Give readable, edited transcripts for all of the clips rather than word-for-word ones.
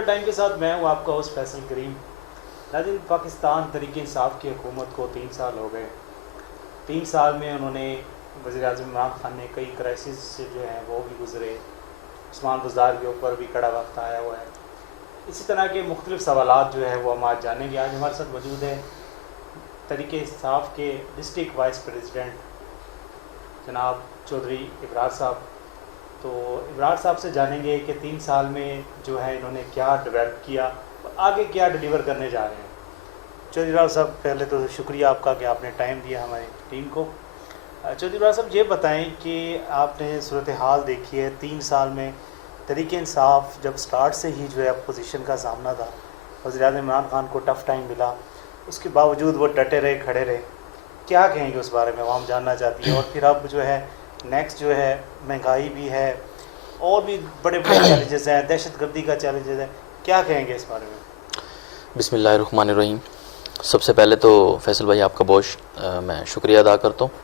Global time کے ساتھ میں ہوں آپ کا ہوسٹ فیصل کریم۔ ناظرین، پاکستان تحریک انصاف کی حکومت کو 3 سال ہو گئے۔ 3 سال میں انہوں نے وزیر اعظم عمران خان نے کئی کرائسس سے جو ہیں وہ بھی گزرے، عثمان بزدار کے اوپر بھی کڑا وقت آیا ہوا ہے۔ اسی طرح کے مختلف سوالات جو ہے وہ ہم آج جانیں گے۔ آج ہمارے ساتھ موجود ہے تحریک انصاف کے ڈسٹرکٹ وائس پریزیڈنٹ جناب چودھری ابرار صاحب۔ تو ابرار صاحب سے جانیں گے کہ 3 سال میں جو ہے انہوں نے کیا ڈیولپ کیا اور آگے کیا ڈیلیور کرنے جا رہے ہیں۔ چودھری ابرار صاحب، پہلے تو شکریہ آپ کا کہ آپ نے ٹائم دیا ہماری ٹیم کو۔ چودھری ابرار صاحب، یہ بتائیں کہ آپ نے صورتحال دیکھی ہے 3 سال میں تحریک انصاف جب سٹارٹ سے ہی جو ہے اپوزیشن کا سامنا تھا، وزیر اعظم عمران خان کو ٹف ٹائم ملا، اس کے باوجود وہ ڈٹے رہے، کھڑے رہے۔ کیا کہیں گے اس بارے میں؟ عوام جاننا چاہتی ہے۔ اور پھر اب جو ہے نیکسٹ جو ہے مہنگائی بھی ہے اور بھی بڑے بڑے چیلنجز ہیں، دہشت گردی کا چیلنجز ہے، کیا کہیں گے اس بارے میں؟ بسم اللہ الرحمن الرحیم۔ سب سے پہلے تو فیصل بھائی آپ کا بہت میں شکریہ ادا کرتا ہوں،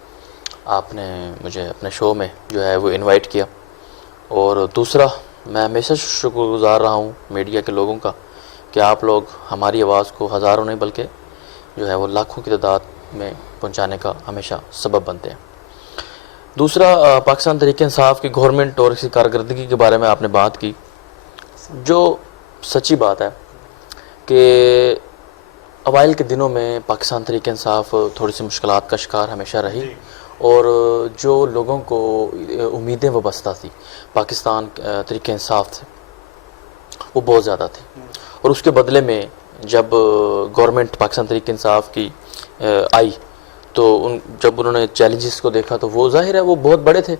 آپ نے مجھے اپنے شو میں جو ہے وہ انوائٹ کیا۔ اور دوسرا، میں ہمیشہ شکر گزار رہا ہوں میڈیا کے لوگوں کا کہ آپ لوگ ہماری آواز کو ہزاروں نہیں بلکہ جو ہے وہ لاکھوں کی تعداد میں پہنچانے کا ہمیشہ سبب بنتے ہیں۔ دوسرا، پاکستان تحریک انصاف کی گورنمنٹ اور اس کی کارکردگی کے بارے میں آپ نے بات کی، جو سچی بات ہے کہ اوائل کے دنوں میں پاکستان تحریک انصاف تھوڑی سی مشکلات کا شکار ہمیشہ رہی، اور جو لوگوں کو امیدیں وابستہ تھی پاکستان تحریک انصاف سے وہ بہت زیادہ تھی، اور اس کے بدلے میں جب گورنمنٹ پاکستان تحریک انصاف کی آئی تو جب انہوں نے چیلنجز کو دیکھا تو وہ ظاہر ہے وہ بہت بڑے تھے،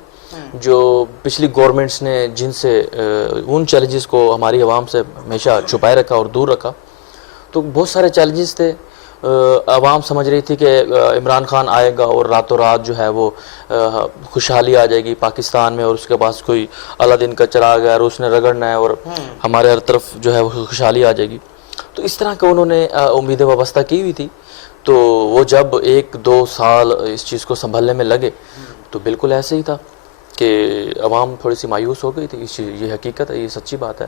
جو پچھلی گورنمنٹس نے جن سے ان چیلنجز کو ہماری عوام سے ہمیشہ چھپائے رکھا اور دور رکھا۔ تو بہت سارے چیلنجز تھے۔ عوام سمجھ رہی تھی کہ عمران خان آئے گا اور راتوں رات جو ہے وہ خوشحالی آ جائے گی پاکستان میں، اور اس کے پاس کوئی الادین کا چراغ ہے اور اس نے رگڑنا ہے اور ہمارے ہر طرف جو ہے وہ خوشحالی آ جائے گی۔ تو اس طرح کا انہوں نے امیدیں وابستہ کی ہوئی تھی۔ تو وہ جب 1-2 سال اس چیز کو سنبھلنے میں لگے تو بالکل ایسے ہی تھا کہ عوام تھوڑی سی مایوس ہو گئی تھی۔ یہ حقیقت ہے، یہ سچی بات ہے،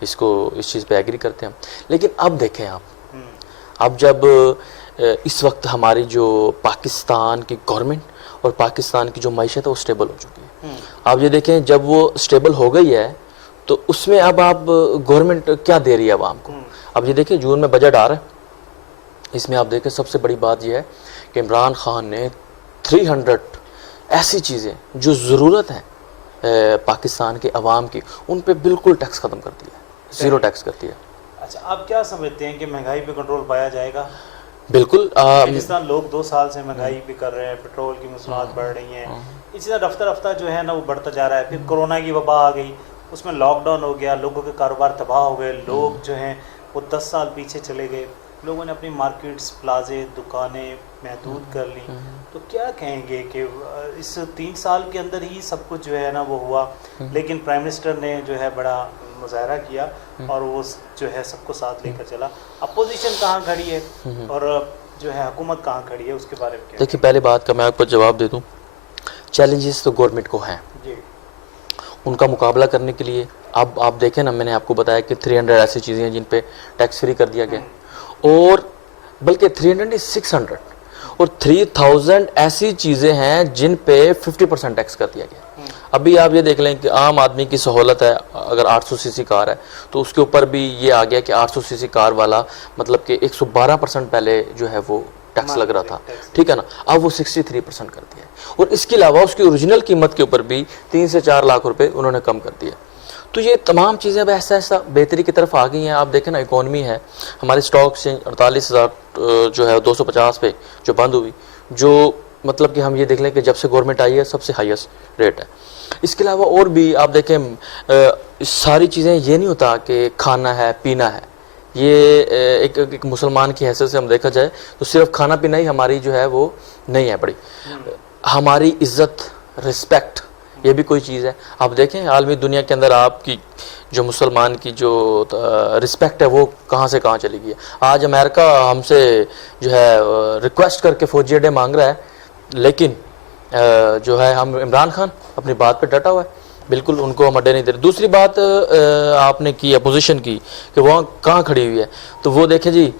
اس چیز پہ ایگری کرتے ہیں ہم۔ لیکن اب دیکھیں آپ، اب جب اس وقت ہماری جو پاکستان کی گورنمنٹ اور پاکستان کی جو معیشت ہے وہ سٹیبل ہو چکی ہے۔ آپ یہ دیکھیں جب وہ سٹیبل ہو گئی ہے تو اس میں اب آپ گورنمنٹ کیا دے رہی ہے عوام کو؟ اب یہ دیکھیں جون میں بجٹ آ رہا ہے، اس میں آپ دیکھیں سب سے بڑی بات یہ ہے کہ عمران خان نے 300 ایسی چیزیں جو ضرورت ہیں پاکستان کے عوام کی، ان پہ بالکل ٹیکس ختم کر دیا ہے، 0 ٹیکس کر دیا ہے۔ اچھا، آپ کیا سمجھتے ہیں کہ مہنگائی پہ کنٹرول پایا جائے گا؟ بالکل، پاکستان لوگ 2 سال سے مہنگائی پہ کر رہے ہیں، پیٹرول کی مصنوعات بڑھ رہی ہیں، اسی طرح رفتہ رفتہ جو ہے نا وہ بڑھتا جا رہا ہے۔ پھر کورونا کی وبا آ گئی، اس میں لاک ڈاؤن ہو گیا، لوگوں کے کاروبار تباہ ہو گئے، لوگ جو ہیں وہ 10 سال پیچھے چلے گئے، لوگوں نے اپنی مارکیٹس، پلازے، دکانیں محدود کر لیں۔ تو کیا کہیں گے کہ اس 3 سال کے اندر ہی سب کچھ جو ہے نا وہ ہوا، لیکن پرائم منسٹر نے جو ہے بڑا مظاہرہ کیا اور وہ جو ہے سب کو ساتھ لے کر چلا۔ اپوزیشن کہاں کھڑی ہے اور جو ہے حکومت کہاں کھڑی ہے، اس کے بارے میں کیا؟ دیکھیں، پہلی بات کا میں آپ کو جواب دے دوں، چیلنجز تو گورنمنٹ کو ہیں جی، ان کا مقابلہ کرنے کے لیے۔ اب آپ دیکھیں نا، میں نے آپ کو بتایا کہ 300 ایسی چیزیں ہیں جن پہ ٹیکس فری کر دیا گیا، اور بلکہ 300 نہیں 600 اور 3000 ایسی چیزیں ہیں جن پہ 50% ٹیکس کر دیا گیا۔ ابھی آپ یہ دیکھ لیں کہ عام آدمی کی سہولت ہے، اگر 800 سی سی کار ہے تو اس کے اوپر بھی یہ آ گیا کہ 800 سی سی کار والا مطلب کہ 112% پہلے جو ہے وہ ٹیکس لگ رہا تھا، ٹھیک ہے نا، اب وہ 63% کر دیا ہے، اور اس کے علاوہ اس کی اوریجنل قیمت کے اوپر بھی 3 سے 4 لاکھ روپے انہوں نے کم کر دیا۔ تو یہ تمام چیزیں اب ایسا ایسا بہتری کی طرف آ گئی ہیں۔ آپ دیکھیں نا، اکانومی ہے ہماری، اسٹاک ایکسچینج 48,000 جو ہے 250 پہ جو بند ہوئی، جو مطلب کہ ہم یہ دیکھ لیں کہ جب سے گورنمنٹ آئی ہے سب سے ہائیسٹ ریٹ ہے۔ اس کے علاوہ اور بھی آپ دیکھیں ساری چیزیں، یہ نہیں ہوتا کہ کھانا ہے پینا ہے، یہ ایک مسلمان کی حیثیت سے ہم دیکھا جائے تو صرف کھانا پینا ہی ہماری جو ہے وہ نہیں ہے بڑی، ہماری عزت، رسپیکٹ، یہ بھی کوئی چیز ہے۔ آپ دیکھیں عالمی دنیا کے اندر آپ کی جو مسلمان کی جو رسپیکٹ ہے وہ کہاں سے کہاں چلی گئی ہے۔ آج امریکہ ہم سے جو ہے ریکویسٹ کر کے فوجی اڈے مانگ رہا ہے، لیکن جو ہے ہم عمران خان اپنی بات پہ ڈٹا ہوا ہے بالکل ان کو ہم اڈے نہیں دے رہے. دوسری بات آپ نے کی اپوزیشن کی کہ وہاں کہاں کھڑی ہوئی ہے, تو وہ دیکھیں جی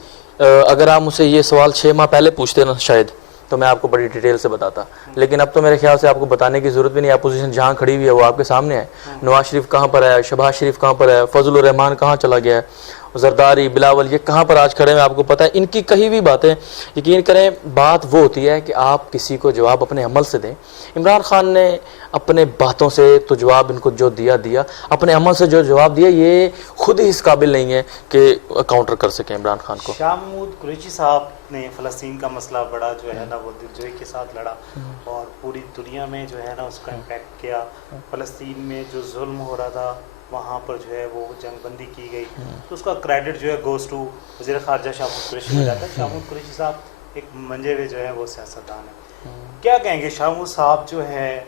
اگر آپ مجھ سے یہ سوال 6 ماہ پہلے پوچھتے نا شاید تو میں آپ کو بڑی ڈیٹیل سے بتاتا, لیکن اب تو میرے خیال سے آپ کو بتانے کی ضرورت بھی نہیں. اپوزیشن جہاں کھڑی ہوئی ہے وہ آپ کے سامنے ہے. نواز شریف کہاں پر ہے, شہباز شریف کہاں پر ہے, فضل الرحمان کہاں چلا گیا ہے, زرداری, بلاول, یہ کہاں پر آج کھڑے ہیں آپ کو پتہ ہے. ان کی کہی ہوئی باتیں یقین کریں بات وہ ہوتی ہے کہ آپ کسی کو جواب اپنے عمل سے دیں. عمران خان نے اپنے باتوں سے تو جواب ان کو جو دیا, اپنے عمل سے جو جواب دیا یہ خود ہی اس قابل نہیں ہے کہ کاؤنٹر کر سکیں عمران خان کو. شاہ محمود قریشی صاحب نے فلسطین کا مسئلہ بڑا جو ہے نا وہ دلجوئی کے ساتھ لڑا اور پوری دنیا میں جو ہے نا اس کا امپیکٹ کیا. فلسطین میں جو ظلم ہو رہا تھا وہاں پر جو ہے وہ جنگ بندی کی گئی, تو اس کا کریڈٹ جو ہے گوز ٹو وزیر خارجہ شاہ محمود قریشی ہو جاتا ہے. شاہ محمود قریشی صاحب ایک منجے ہوئے جو ہے وہ سیاستدان ہیں. کیا کہیں گے شاہ محمود صاحب جو ہے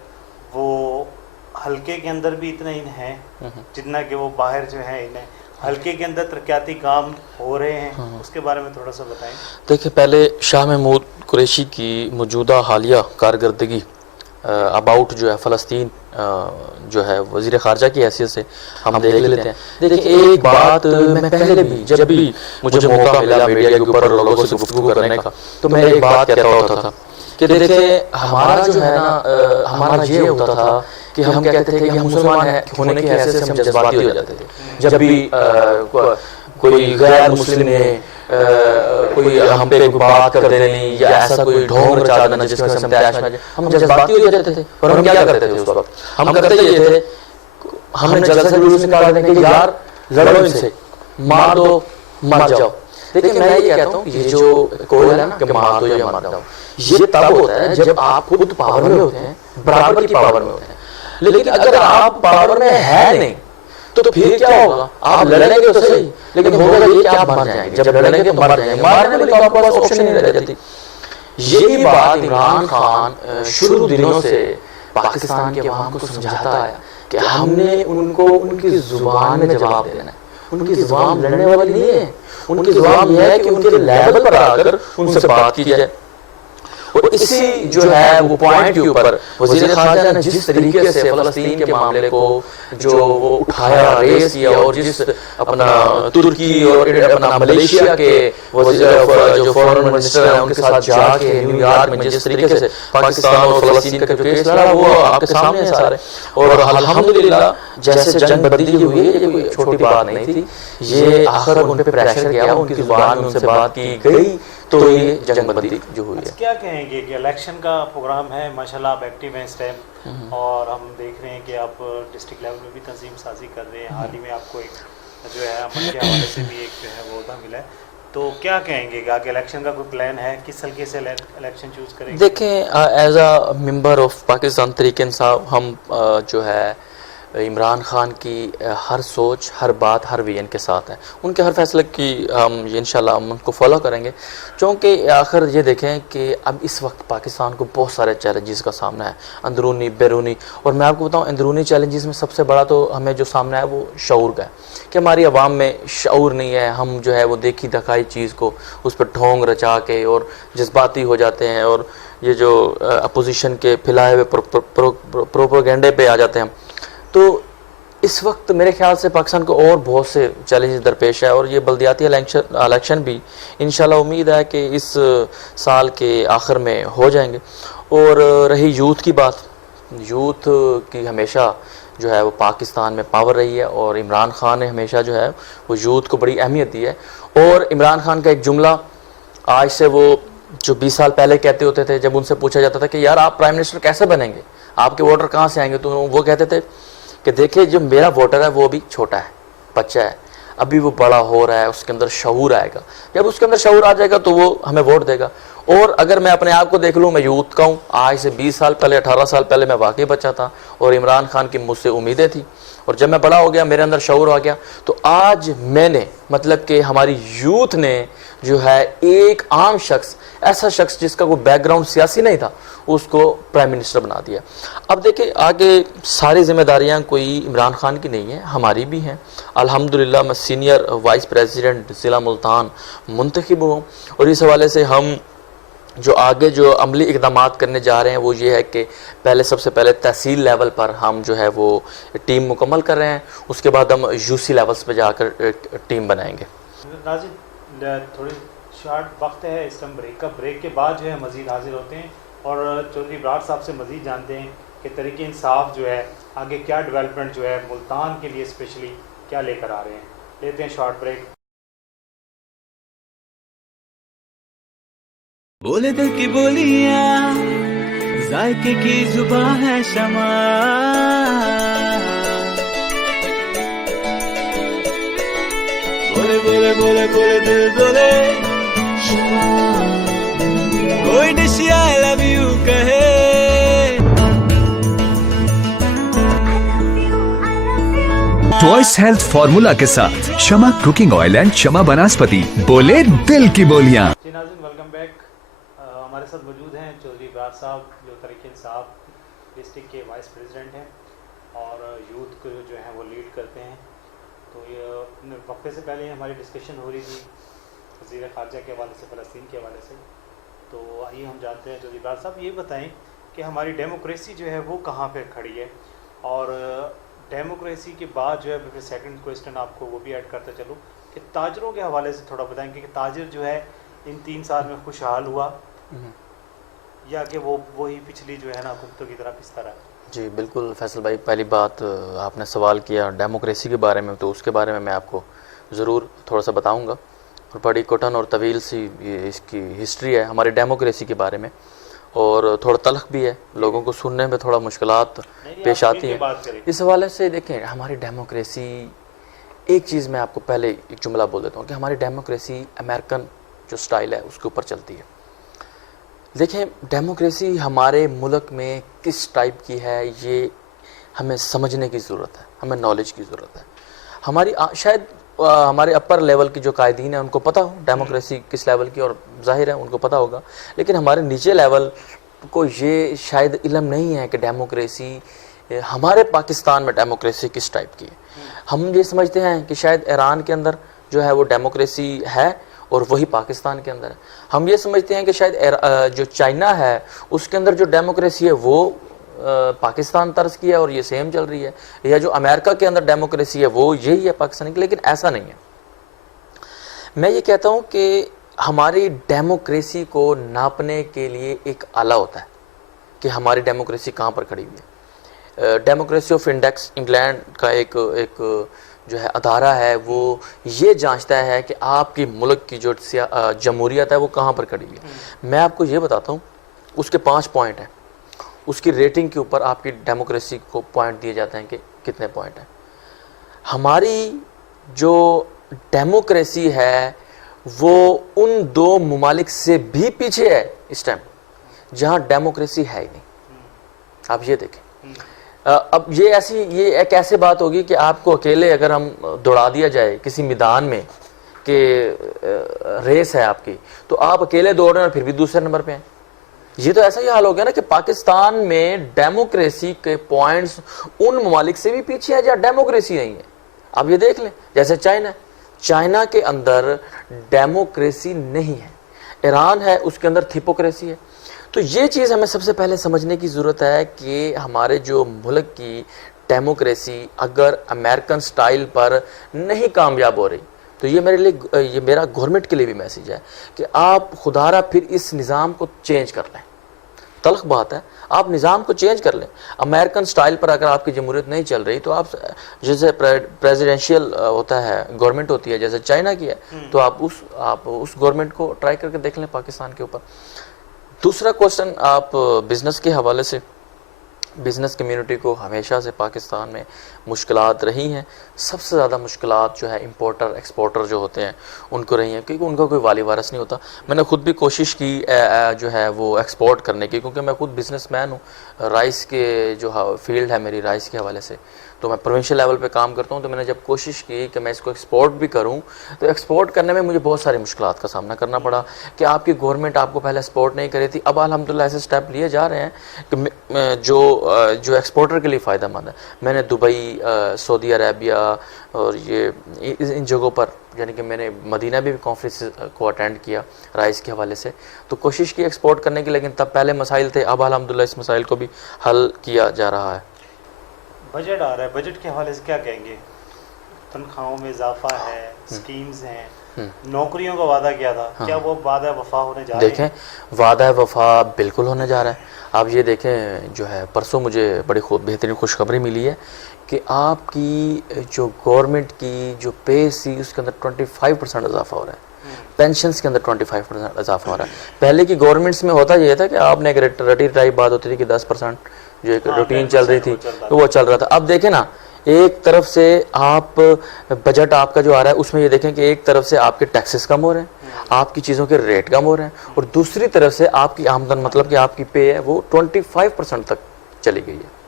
وہ حلقے کے اندر بھی اتنا ہی ہیں جتنا کہ وہ باہر جو ہے انہیں حلقے کے اندر ترقیاتی کام ہو رہے ہیں, اس کے بارے میں تھوڑا سا بتائیں. دیکھیں پہلے شاہ محمود قریشی کی موجودہ حالیہ کارکردگی اباؤٹ جو ہے فلسطین جو ہے وزیر خارجہ کی حیثیت سے ہم دیکھ لیتے ہیں. دیکھیں ایک بات میں پہلے بھی جب بھی مجھے موقع ملا میڈیا کے اوپر لوگوں سے گفتگو کرنے کا تو میں ایک بات کہتا ہوتا تھا کہ دیکھیں ہمارا جو ہے نا ہمارا یہ ہوتا تھا کہ ہم کہتے تھے کہ ہم مسلمان ہونے کی حیثیت سے ہم جذباتی ہو جاتے تھے. جب بھی کوئی غیر مسلم نے کوئی ہم پہ بات کر دینی یا ایسا کوئی ڈھونگ رچا دینا جس میں سے ہم تیش میں ہم جذباتی ہو جاتے تھے. اور ہم کیا کرتے تھے اس وقت, ہم کرتے یہ تھے ہم نے جلسہ جلوس نکال دیں کہ یار لڑو ان سے, مار دو مر جاؤ. دیکھیں میں یہ کہتا ہوں یہ جو کوئی ہے نا کہ مار دو یا مر جاؤ یہ تب ہوتا ہے جب آپ خود پاور میں ہوتے ہیں, برابر کی پاور میں ہوتے ہیں. لیکن اگر آپ پاور میں ہے نہیں تو پھر کیا ہوگا, آپ لڑیں گے تو صحیح لیکن ہوگا یہ کہ آپ مر جائیں گے. جب لڑیں گے تو مر جائیں گے, مارنے میں تو آپ کے پاس آپشن نہیں رہ جاتی. یہی بات عمران خان شروع دنوں سے پاکستان کے عوام کو سمجھاتا آیا کہ ہم نے ان کو ان کی زبان میں جواب دینا ہے. ان کی زبان لڑنے والی نہیں ہے, ان کی زبان یہ ہے کہ ان کے لیول پر آ کر ان سے بات کی جائے. اور اسی جو ہے وہ پوائنٹ کے اوپر وزیر خارجہ نے جس طریقے سے فلسطین کے معاملے کو جو وہ اٹھایا, ریز کیا, اور جس اپنا ترکی اور اپنا ملیشیا کے جو فورن منسٹر ہیں ان کے ساتھ جا کے نیو یارک میں جس طریقے سے پاکستان اور فلسطین کا جو کیس لڑا وہ آپ کے سامنے ہیں سارے. اور الحمدللہ جیسے جنگ بندی ہوئی ہے یہ کوئی چھوٹی بات نہیں تھی, یہ آخر ان پہ پریشر کیا, ان کی زبان میں ان سے بات کی گئی تو یہ جنگ بندی جو ہوئی ہے. کیا کہیں گے کہ الیکشن کا پروگرام ہے, ماشاءاللہ آپ ایکٹیو ہیں اس ٹائم اور ہم دیکھ رہے ہیں کہ آپ ڈسٹرکٹ لیول میں بھی تنظیم سازی کر رہے ہیں. حال ہی میں آپ کو ایک جو ہے عمل کے حوالے سے بھی ایک جو ہے وہ عہدہ ملا ہے, تو کیا کہیں گے کہ آگے الیکشن کا کوئی پلان ہے, کس حلقے سے الیکشن چوز کریں گے؟ دیکھیں as a member of Pakistan Tehreek Insaf ہم جو ہے عمران خان کی ہر سوچ, ہر بات, ہر ویژن کے ساتھ ہیں. ان کے ہر فیصلے کی ہم انشاءاللہ ہم ان کو فالو کریں گے, چونکہ آخر یہ دیکھیں کہ اب اس وقت پاکستان کو بہت سارے چیلنجز کا سامنا ہے, اندرونی بیرونی. اور میں آپ کو بتاؤں اندرونی چیلنجز میں سب سے بڑا تو ہمیں جو سامنا ہے وہ شعور کا ہے کہ ہماری عوام میں شعور نہیں ہے. ہم جو ہے وہ دیکھی دکھائی چیز کو اس پر ڈھونگ رچا کے اور جذباتی ہو جاتے ہیں, اور یہ جو اپوزیشن کے پھیلائے ہوئے پروپیگنڈے پہ آ جاتے ہیں. تو اس وقت میرے خیال سے پاکستان کو اور بہت سے چیلنجز درپیش ہے, اور یہ بلدیاتی الیکشن بھی انشاءاللہ امید ہے کہ اس سال کے آخر میں ہو جائیں گے. اور رہی یوتھ کی بات, یوتھ کی ہمیشہ جو ہے وہ پاکستان میں پاور رہی ہے, اور عمران خان نے ہمیشہ جو ہے وہ یوتھ کو بڑی اہمیت دی ہے. اور عمران خان کا ایک جملہ آج سے وہ جو 20 سال پہلے کہتے ہوتے تھے, جب ان سے پوچھا جاتا تھا کہ یار آپ پرائم منسٹر کیسے بنیں گے, آپ کے ووٹر کہاں سے آئیں گے, تو وہ کہتے تھے کہ دیکھیں جو میرا ووٹر ہے وہ ابھی چھوٹا ہے, بچہ ہے, ابھی وہ بڑا ہو رہا ہے, اس کے اندر شعور آئے گا, جب اس کے اندر شعور آ جائے گا تو وہ ہمیں ووٹ دے گا. اور اگر میں اپنے آپ کو دیکھ لوں, میں یوتھ کا ہوں, آج سے 20 سال پہلے 18 سال پہلے میں واقعی بچہ تھا اور عمران خان کی مجھ سے امیدیں تھیں, اور جب میں بڑا ہو گیا میرے اندر شعور آ گیا, تو آج میں نے مطلب کہ ہماری یوتھ نے جو ہے ایک عام شخص, ایسا شخص جس کا کوئی بیک گراؤنڈ سیاسی نہیں تھا, اس کو پرائم منسٹر بنا دیا. اب دیکھیں آگے ساری ذمہ داریاں کوئی عمران خان کی نہیں ہیں, ہماری بھی ہیں. الحمدللہ میں سینئر وائس پریزیڈنٹ ضلع ملتان منتخب ہوں, اور اس حوالے سے ہم جو آگے جو عملی اقدامات کرنے جا رہے ہیں وہ یہ ہے کہ پہلے سب سے پہلے تحصیل لیول پر ہم جو ہے وہ ٹیم مکمل کر رہے ہیں، اس کے بعد ہم یو سی لیولس پہ جا کر ٹیم بنائیں گے۔ ناظرین تھوڑی شارٹ وقت ہے اس ٹائم بریک کا، بریک کے بعد جو ہے مزید حاضر ہوتے ہیں اور چودھری ابرار صاحب سے مزید جانتے ہیں کہ تحریک انصاف جو ہے آگے کیا ڈیولپمنٹ جو ہے ملتان کے لیے اسپیشلی کیا لے کر آ رہے ہیں۔ لیتے ہیں شارٹ بریک۔ بولے دل کی بولیاں، ذائقے کی زبان ہے شمع، بولے بولے بولے بولے دل بولے کوئی ڈش آئی لو یو کہے۔ ٹوائس ہیلتھ فارمولا کے ساتھ شمع کوکنگ آئل اینڈ شمع بناسپتی، بولے دل کی بولیاں۔ جی ناظرین ویلکم بیک۔ ہمارے ساتھ موجود ہیں چودھری ابرار صاحب جو تحریک انصاف ڈسٹرکٹ کے وائس پریزیڈنٹ ہیں اور یوتھ کو جو ہیں وہ لیڈ کرتے ہیں۔ تو یہ وقفے سے پہلے ہماری ڈسکشن ہو رہی تھی وزیر خارجہ کے حوالے سے، فلسطین کے حوالے سے۔ تو آئیے ہم جانتے ہیں چودھری ابرار صاحب یہ بتائیں کہ ہماری ڈیموکریسی جو ہے وہ کہاں پہ کھڑی ہے، اور ڈیموکریسی کے بعد جو ہے پھر سیکنڈ کویسچن آپ کو وہ بھی ایڈ کرتا چلوں کہ تاجروں کے حوالے سے تھوڑا بتائیں کہ تاجر جو ہے ان 3 سال میں خوشحال ہوا یا کہ وہ وہی پچھلی جو ہے نا حکومتوں کی طرح پستا رہا۔ جی بالکل فیصل بھائی، پہلی بات آپ نے سوال کیا ڈیموکریسی کے بارے میں، تو اس کے بارے میں آپ کو ضرور تھوڑا سا بتاؤں گا، اور بڑی کٹن اور طویل سی اس کی ہسٹری ہے ہماری ڈیموکریسی کے بارے میں، اور تھوڑا تلخ بھی ہے، لوگوں کو سننے میں تھوڑا مشکلات پیش آتی ہیں۔ اس حوالے سے دیکھیں ہماری ڈیموکریسی، ایک چیز میں آپ کو پہلے ایک جملہ بول دیتا ہوں کہ ہماری ڈیموکریسی امریکن جو سٹائل ہے اس کے اوپر چلتی ہے۔ دیکھیں ڈیموکریسی ہمارے ملک میں کس ٹائپ کی ہے یہ ہمیں سمجھنے کی ضرورت ہے، ہمیں نالج کی ضرورت ہے۔ ہماری شاید ہمارے اپر لیول کی جو قائدین ہیں ان کو پتہ ہو ڈیموکریسی کس لیول کی، اور ظاہر ہے ان کو پتہ ہوگا، لیکن ہمارے نیچے لیول کو یہ شاید علم نہیں ہے کہ ڈیموکریسی ہمارے پاکستان میں ڈیموکریسی کس ٹائپ کی ہے۔ ہم یہ سمجھتے ہیں کہ شاید ایران کے اندر جو ہے وہ ڈیموکریسی ہے اور وہی پاکستان کے اندر ہے۔ ہم یہ سمجھتے ہیں کہ شاید جو چائنا ہے اس کے اندر جو ڈیموکریسی ہے وہ پاکستان طرز کی ہے اور یہ سیم چل رہی ہے، یا جو امریکہ کے اندر ڈیموکریسی ہے وہ یہی ہے پاکستان کی، لیکن ایسا نہیں ہے۔ میں یہ کہتا ہوں کہ ہماری ڈیموکریسی کو ناپنے کے لیے ایک آلہ ہوتا ہے کہ ہماری ڈیموکریسی کہاں پر کھڑی ہوئی ہے۔ ڈیموکریسی آف انڈیکس انگلینڈ کا ایک جو ہے ادارہ ہے، وہ یہ جانچتا ہے کہ آپ کی ملک کی جو جمہوریت ہے وہ کہاں پر کھڑی ہوئی ہے۔ میں آپ کو یہ بتاتا ہوں، اس کے 5 پوائنٹ ہیں، اس کی ریٹنگ کے اوپر آپ کی ڈیموکریسی کو پوائنٹ دیے جاتے ہیں کہ کتنے پوائنٹ ہیں۔ ہماری جو ڈیموکریسی ہے وہ ان 2 ممالک سے بھی پیچھے ہے اس ٹائم جہاں ڈیموکریسی ہے ہی نہیں۔ آپ یہ دیکھیں، اب یہ ایک ایسے بات ہوگی کہ آپ کو اکیلے اگر ہم دوڑا دیا جائے کسی میدان میں کہ ریس ہے آپ کی، تو آپ اکیلے دوڑ رہے ہیں اور پھر بھی دوسرے نمبر پہ ہیں۔ یہ تو ایسا ہی حال ہو گیا نا کہ پاکستان میں ڈیموکریسی کے پوائنٹس ان ممالک سے بھی پیچھے ہیں جہاں ڈیموکریسی نہیں ہے۔ آپ یہ دیکھ لیں جیسے چائنا کے اندر ڈیموکریسی نہیں ہے، ایران ہے اس کے اندر تھیپوکریسی ہے۔ تو یہ چیز ہمیں سب سے پہلے سمجھنے کی ضرورت ہے کہ ہمارے جو ملک کی ڈیموکریسی اگر امریکن سٹائل پر نہیں کامیاب ہو رہی تو یہ میرے لیے، یہ میرا گورنمنٹ کے لیے بھی میسیج ہے کہ آپ خدارہ پھر اس نظام کو چینج کر لیں۔ تلخ بات ہے، آپ نظام کو چینج کر لیں۔ امریکن سٹائل پر اگر آپ کی جمہوریت نہیں چل رہی تو آپ جیسے پریزیڈنشیل ہوتا ہے، گورنمنٹ ہوتی ہے جیسے چائنا کی ہے، تو آپ اس گورنمنٹ کو ٹرائی کر کے دیکھ لیں پاکستان کے اوپر۔ دوسرا کوسچن آپ بزنس کے حوالے سے، بزنس کمیونٹی کو ہمیشہ سے پاکستان میں مشکلات رہی ہیں۔ سب سے زیادہ مشکلات جو ہے امپورٹر ایکسپورٹر جو ہوتے ہیں ان کو رہی ہیں، کیونکہ ان کا کوئی والی وارث نہیں ہوتا۔ میں نے خود بھی کوشش کی جو ہے وہ ایکسپورٹ کرنے کی، کیونکہ میں خود بزنس مین ہوں، رائس کے جو فیلڈ ہے میری رائس کے حوالے سے، تو میں پروونشل لیول پہ کام کرتا ہوں. تو میں نے جب کوشش کی کہ میں اس کو ایکسپورٹ بھی کروں تو ایکسپورٹ کرنے میں مجھے بہت ساری مشکلات کا سامنا کرنا پڑا کہ آپ کی گورنمنٹ آپ کو پہلے ایکسپورٹ نہیں کری تھی. اب الحمدللہ ایسے سٹیپ لیے جا رہے ہیں کہ جو ایکسپورٹر کے لیے فائدہ مند ہے. میں نے دبئی، سعودی عربیہ اور یہ ان جگہوں پر یعنی کہ میں نے مدینہ بھی کانفرنس کو اٹینڈ کیا رائس کے حوالے سے، تو کوشش کی ایکسپورٹ کرنے کی، لیکن تب پہلے مسائل تھے. اب الحمدللہ اس مسائل کو بھی حل کیا جا رہا ہے. بجٹ آ رہا ہے، بجٹ کے حوالے سے کیا کہیں گے؟ تنخواہوں میں اضافہ ہے، اسکیمز ہیں، نوکریوں کا وعدہ کیا تھا، کیا وہ وعدہ وفا ہونے جا رہے ہیں؟ دیکھیں وعدہ وفا بالکل ہونے جا رہا ہے. آپ یہ دیکھیں جو ہے پرسوں مجھے بڑی بہترین خوشخبری ملی ہے کہ آپ کی جو گورنمنٹ کی جو پے سی اس کے اندر 25% اضافہ ہو رہا ہے. پینشنز کے اندر 25% اضافہ ہو رہا ہے. پہلے کی گورنمنٹس میں ہوتا یہ تھا کہ آپ نے ایک رٹی ٹائپ بات ہوتی تھی کہ 10% جو ایک روٹین چل رہی تھی تو وہ چل رہا تھا. اب دیکھیں نا، ایک طرف سے آپ بجٹ آپ کا جو آ رہا ہے اس میں یہ دیکھیں کہ ایک طرف سے آپ کے ٹیکسز کم ہو رہے ہیں، آپ کی چیزوں کے ریٹ کم ہو رہے ہیں، اور دوسری طرف سے آپ کی آمدن مطلب کہ آپ کی پے ہے وہ 25% تک چلی گئی ہے.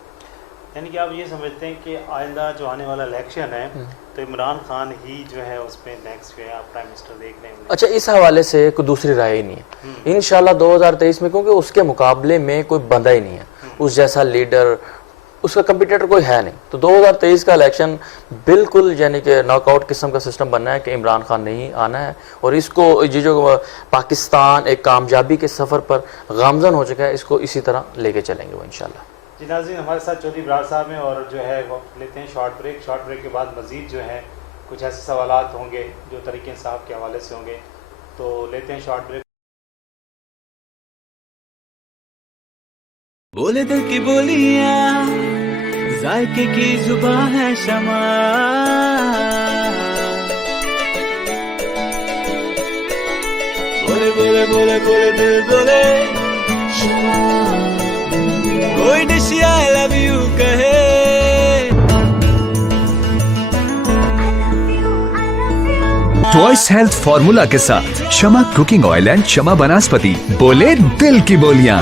یعنی کہ آپ یہ سمجھتے ہیں کہ آئندہ جو آنے والا الیکشن ہے تو عمران خان ہی جو ہے اس میں نیکسٹ جو ہے آپ پرائم منسٹر دیکھ رہے ہیں؟ اچھا، اس حوالے سے کوئی دوسری رائے ہی نہیں ہے انشاءاللہ 2023 میں، کیونکہ اس کے مقابلے میں کوئی بندہ ہی نہیں ہے اس جیسا لیڈر، اس کا کمپیٹیٹر کوئی ہے نہیں. تو 2023 کا الیکشن بالکل یعنی کہ ناک آؤٹ قسم کا سسٹم بننا ہے کہ عمران خان نہیں آنا ہے، اور اس کو یہ جو پاکستان ایک کامیابی کے سفر پر گامزن ہو چکا ہے اس کو اسی طرح لے کے چلیں گے وہ انشاءاللہ. جی ناظرین، ہمارے ساتھ چودھری ابرار صاحب ہیں اور جو ہے وہ لیتے ہیں شارٹ بریک کے بعد مزید جو ہے کچھ ایسے سوالات ہوں گے جو تحریک انصاف کے حوالے سے ہوں گے، تو لیتے ہیں شارٹ بریک. بولے دل کی بولیاں، ذائقے کی زبان ہے شمع، بولے بولے بولے بولے دل بولے، کوئی ڈش آئی لو یو کہے. ٹوائس ہیلتھ فارمولا کے ساتھ شمع کوکنگ آئل اینڈ شمع بناسپتی، بولے دل کی بولیاں.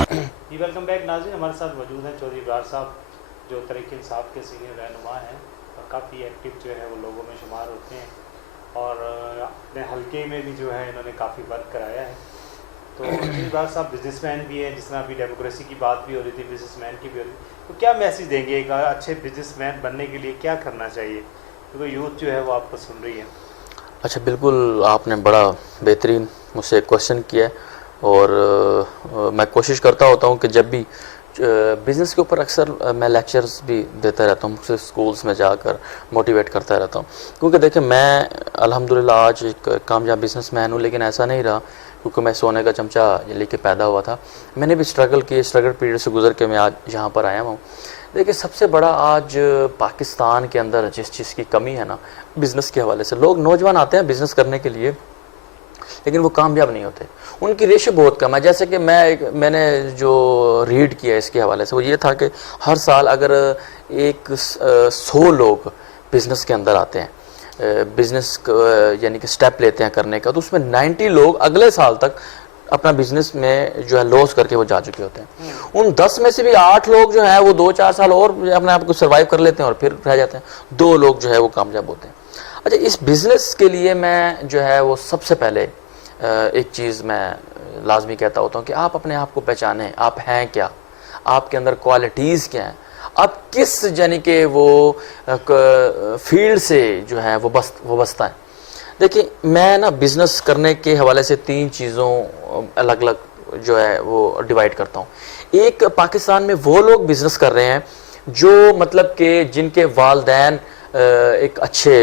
ویلکم بیک ناظرین، ہمارے ساتھ موجود ہیں چودھری ابرار صاحب جو تحریک انصاف کے سینئر رہنما ہیں اور کافی ایکٹیو جو ہے وہ لوگوں میں شمار ہوتے ہیں، اور اپنے حلقے میں بھی جو ہے انہوں نے کافی ورک کرایا ہے. تو چودھری ابرار صاحب بزنس مین بھی ہیں، جس طرح ابھی ڈیموکریسی کی بات بھی ہو رہی تھی، بزنس مین کی بھی ہو رہی تھی، تو کیا میسیج دیں گے ایک اچھے بزنس مین بننے کے لیے کیا کرنا چاہیے، کیونکہ یوتھ جو ہے وہ آپ کو سن رہی ہے؟ اچھا، بالکل آپ نے بڑا بہترین مجھ سے ایک کوشچن کیا ہے، اور میں کوشش کرتا ہوتا ہوں کہ جب بھی بزنس کے اوپر اکثر میں لیکچرز بھی دیتا رہتا ہوں، مختلف سکولز میں جا کر موٹیویٹ کرتا رہتا ہوں. کیونکہ دیکھیں میں الحمدللہ آج ایک کامیاب بزنس مین ہوں، لیکن ایسا نہیں رہا کیونکہ میں سونے کا چمچہ لے کے پیدا ہوا تھا. میں نے بھی اسٹرگل پیریڈ سے گزر کے میں آج یہاں پر آیا ہوں. دیکھیں سب سے بڑا آج پاکستان کے اندر جس چیز کی کمی ہے نا بزنس کے حوالے سے، لوگ نوجوان آتے ہیں بزنس کرنے کے لیے لیکن وہ کامیاب نہیں ہوتے، ان کی ریشو بہت کم ہے. جیسے کہ میں نے جو ریڈ کیا اس کے حوالے سے وہ یہ تھا کہ ہر سال اگر 100 لوگ بزنس کے اندر آتے ہیں، بزنس یعنی کہ سٹیپ لیتے ہیں کرنے کا، تو اس میں 90 لوگ اگلے سال تک اپنا بزنس میں جو ہے لوس کر کے وہ جا چکے ہوتے ہیں. ان 10 میں سے بھی 8 لوگ جو ہیں وہ 2-4 سال اور اپنے آپ کو سروائیو کر لیتے ہیں اور پھر رہ جاتے ہیں. 2 لوگ جو ہے وہ کامیاب ہوتے ہیں. اچھا، اس بزنس کے لیے میں جو ہے وہ سب سے پہلے ایک چیز میں لازمی کہتا ہوتا ہوں کہ آپ اپنے آپ کو پہچانیں، آپ ہیں کیا، آپ کے اندر کوالٹیز کیا ہیں، آپ کس یعنی کہ وہ فیلڈ سے جو ہے وہ وابستہ ہیں. دیکھیں میں نا بزنس کرنے کے حوالے سے 3 چیزوں الگ الگ جو ہے وہ ڈیوائڈ کرتا ہوں. ایک، پاکستان میں وہ لوگ بزنس کر رہے ہیں جو مطلب کہ جن کے والدین ایک اچھے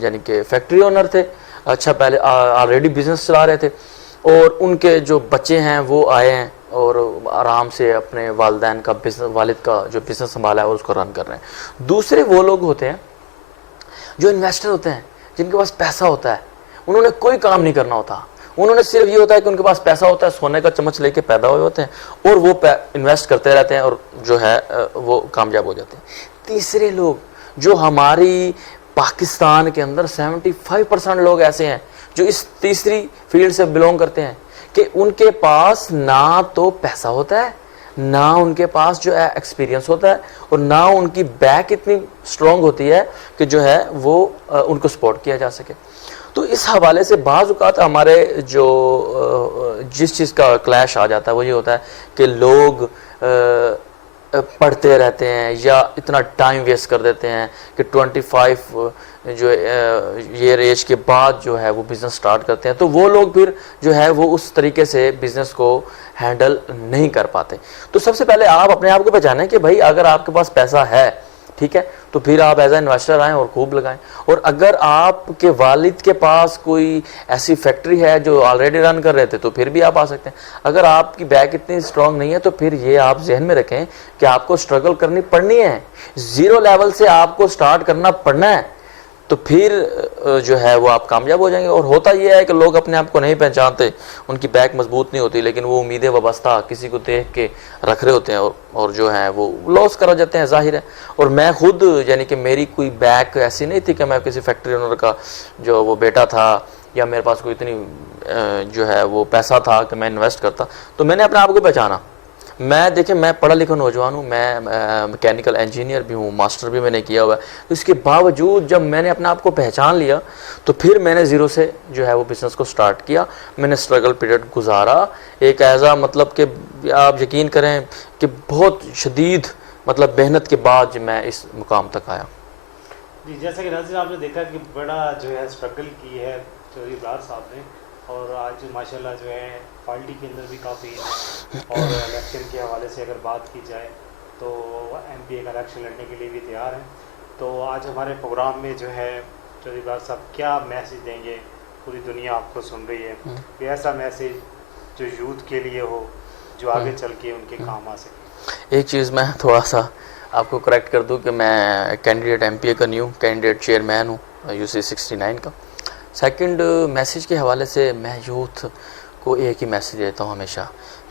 یعنی کہ فیکٹری اونر تھے، اچھا پہلے آلریڈی بزنس چلا رہے تھے، اور ان کے جو بچے ہیں وہ آئے ہیں اور آرام سے اپنے والدین کا والد کا جو بزنس سنبھالا ہے اور اس کو رن کر رہے ہیں. دوسرے وہ لوگ ہوتے ہیں جو انویسٹر ہوتے ہیں، جن کے پاس پیسہ ہوتا ہے، انہوں نے کوئی کام نہیں کرنا ہوتا، انہوں نے صرف یہ ہوتا ہے کہ ان کے پاس پیسہ ہوتا ہے، سونے کا چمچ لے کے پیدا ہوئے ہوتے ہیں اور وہ انویسٹ کرتے رہتے ہیں اور جو ہے وہ کامیاب ہو جاتے ہیں. تیسرے لوگ جو ہماری پاکستان کے اندر 75% لوگ ایسے ہیں جو اس تیسری فیلڈ سے بلونگ کرتے ہیں کہ ان کے پاس نہ تو پیسہ ہوتا ہے نہ ان کے پاس جو ہے ایکسپیرینس ہوتا ہے اور نہ ان کی بیک اتنی اسٹرانگ ہوتی ہے کہ جو ہے وہ ان کو سپورٹ کیا جا سکے. تو اس حوالے سے بعض اوقات ہمارے جو جس چیز کا کلیش آ جاتا ہے وہ یہ ہوتا ہے کہ لوگ پڑھتے رہتے ہیں یا اتنا ٹائم ویسٹ کر دیتے ہیں کہ 25 جو ایئر ایج کے بعد جو ہے وہ بزنس سٹارٹ کرتے ہیں. تو وہ لوگ پھر جو ہے وہ اس طریقے سے بزنس کو ہینڈل نہیں کر پاتے. تو سب سے پہلے آپ اپنے آپ کو پہچانیں کہ بھائی اگر آپ کے پاس پیسہ ہے ٹھیک ہے تو پھر آپ ایز اے انویسٹر آئیں اور خوب لگائیں. اور اگر آپ کے والد کے پاس کوئی ایسی فیکٹری ہے جو آلریڈی رن کر رہے تھے تو پھر بھی آپ آ سکتے ہیں. اگر آپ کی بیک اتنی اسٹرانگ نہیں ہے تو پھر یہ آپ ذہن میں رکھیں کہ آپ کو اسٹرگل کرنی پڑنی ہے, زیرو لیول سے آپ کو سٹارٹ کرنا پڑنا ہے, تو پھر جو ہے وہ آپ کامیاب ہو جائیں گے. اور ہوتا یہ ہے کہ لوگ اپنے آپ کو نہیں پہچانتے, ان کی بیک مضبوط نہیں ہوتی, لیکن وہ امیدیں وابستہ کسی کو دیکھ کے رکھ رہے ہوتے ہیں اور جو ہے وہ لاس کرا جاتے ہیں, ظاہر ہے. اور میں خود یعنی کہ میری کوئی بیک ایسی نہیں تھی کہ میں کسی فیکٹری اونر کا جو وہ بیٹا تھا یا میرے پاس کوئی اتنی جو ہے وہ پیسہ تھا کہ میں انویسٹ کرتا. تو میں نے اپنے آپ کو پہچانا. میں دیکھیں میں پڑھا لکھا نوجوان ہوں, میں میکینیکل انجینئر بھی ہوں, ماسٹر بھی میں نے کیا ہوا ہے. اس کے باوجود جب میں نے اپنے آپ کو پہچان لیا تو پھر میں نے زیرو سے جو ہے وہ بزنس کو سٹارٹ کیا. میں نے اسٹرگل پیریڈ گزارا ایک ایسا مطلب کہ آپ یقین کریں کہ بہت شدید مطلب محنت کے بعد میں اس مقام تک آیا. جی جیسا کہ ناظرین آپ نے دیکھا کہ بڑا جو ہے اسٹرگل کی ہے چودھری ابرار صاحب نے, اور آج ماشاءاللہ جو ہے پارٹی کے اندر بھی کافی ہے. اور الیکشن کے حوالے سے اگر بات کی جائے تو ایم پی کا الیکشن لڑنے کے لیے بھی تیار ہیں. تو آج ہمارے پروگرام میں جو ہے چودھری ابرار صاحب کیا میسیج دیں گے؟ پوری دنیا آپ کو سن رہی ہے, کوئی ایسا میسیج جو یوتھ کے لیے ہو جو آگے چل کے ان کے کام آ سکے. ایک چیز میں تھوڑا سا آپ کو کریکٹ کر دوں کہ میں کینڈیڈیٹ ایم پی اے کا نیو کینڈیڈیٹ چیئرمین ہوں UC 69 کا. سیکنڈ میسیج کے حوالے سے میں یوتھ کو ایک ہی میسیج دیتا ہوں ہمیشہ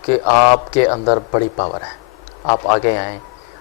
کہ آپ کے اندر بڑی پاور ہے, آپ آگے آئیں,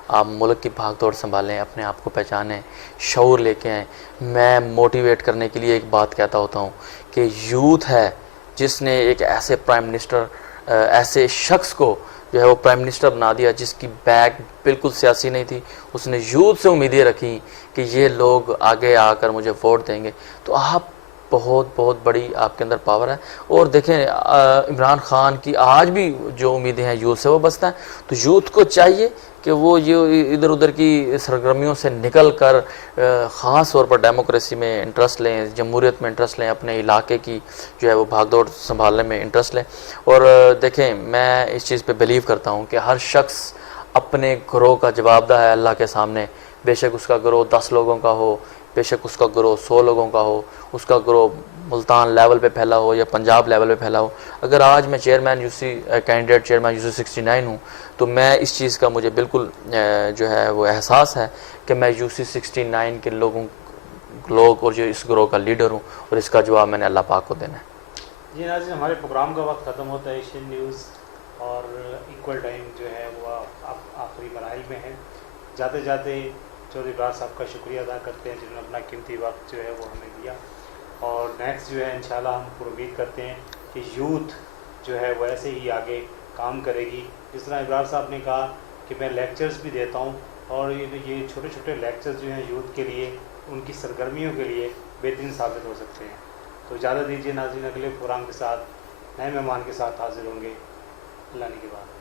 آپ ملک کی بھاگ دوڑ سنبھالیں, اپنے آپ کو پہچانیں, شعور لے کے آئیں. میں موٹیویٹ کرنے کے لیے ایک بات کہتا ہوتا ہوں کہ یوتھ ہے جس نے ایک ایسے پرائم منسٹر ایسے شخص کو جو ہے وہ پرائم منسٹر بنا دیا جس کی بیک بالکل سیاسی نہیں تھی. اس نے یوتھ سے امیدیں رکھی کہ یہ لوگ آگے آ کر مجھے ووٹ دیں گے. تو آپ بہت بہت بڑی آپ کے اندر پاور ہے. اور دیکھیں عمران خان کی آج بھی جو امیدیں ہیں یوتھ سے وہ بستا ہیں. تو یوتھ کو چاہیے کہ وہ یہ ادھر ادھر کی سرگرمیوں سے نکل کر خاص طور پر ڈیموکریسی میں انٹرسٹ لیں, جمہوریت میں انٹرسٹ لیں, اپنے علاقے کی جو ہے وہ بھاگ دوڑ سنبھالنے میں انٹرسٹ لیں. اور دیکھیں میں اس چیز پہ بلیو کرتا ہوں کہ ہر شخص اپنے گروہ کا جواب دہ ہے اللہ کے سامنے. بے شک اس کا گروہ 10 لوگوں کا ہو, بے شک اس کا گروہ 100 لوگوں کا ہو, اس کا گروہ ملتان لیول پہ پھیلا ہو یا پنجاب لیول پہ پھیلا ہو. اگر آج میں کینڈیڈیٹ چیئرمین UC 69 ہوں تو میں اس چیز کا مجھے بالکل جو ہے وہ احساس ہے کہ میں UC 69 کے لوگ اور جو اس گروہ کا لیڈر ہوں, اور اس کا جواب میں نے اللہ پاک کو دینا ہے. جی ناظرین ہمارے پروگرام کا وقت ختم ہوتا ہے. ایشین نیوز اور ایکول ٹائم جو ہے وہ آخری مراحل میں ہے. جاتے جاتے چودھری ابرار صاحب کا شکریہ ادا کرتے ہیں جنہوں نے اپنا قیمتی وقت جو ہے وہ ہمیں دیا. اور نیکسٹ جو ہے انشاءاللہ ہم پر امید کرتے ہیں کہ یوتھ جو ہے وہ ایسے ہی آگے کام کرے گی. جس طرح ابرار صاحب نے کہا کہ میں لیکچرز بھی دیتا ہوں, اور یہ چھوٹے چھوٹے لیکچرز جو ہیں یوتھ کے لیے, ان کی سرگرمیوں کے لیے بہترین ثابت ہو سکتے ہیں. تو اجازت دیجیے ناظرین, اگلے پروگرام کے ساتھ نئے مہمان کے ساتھ حاضر ہوں گے اللہ نے کے بعد.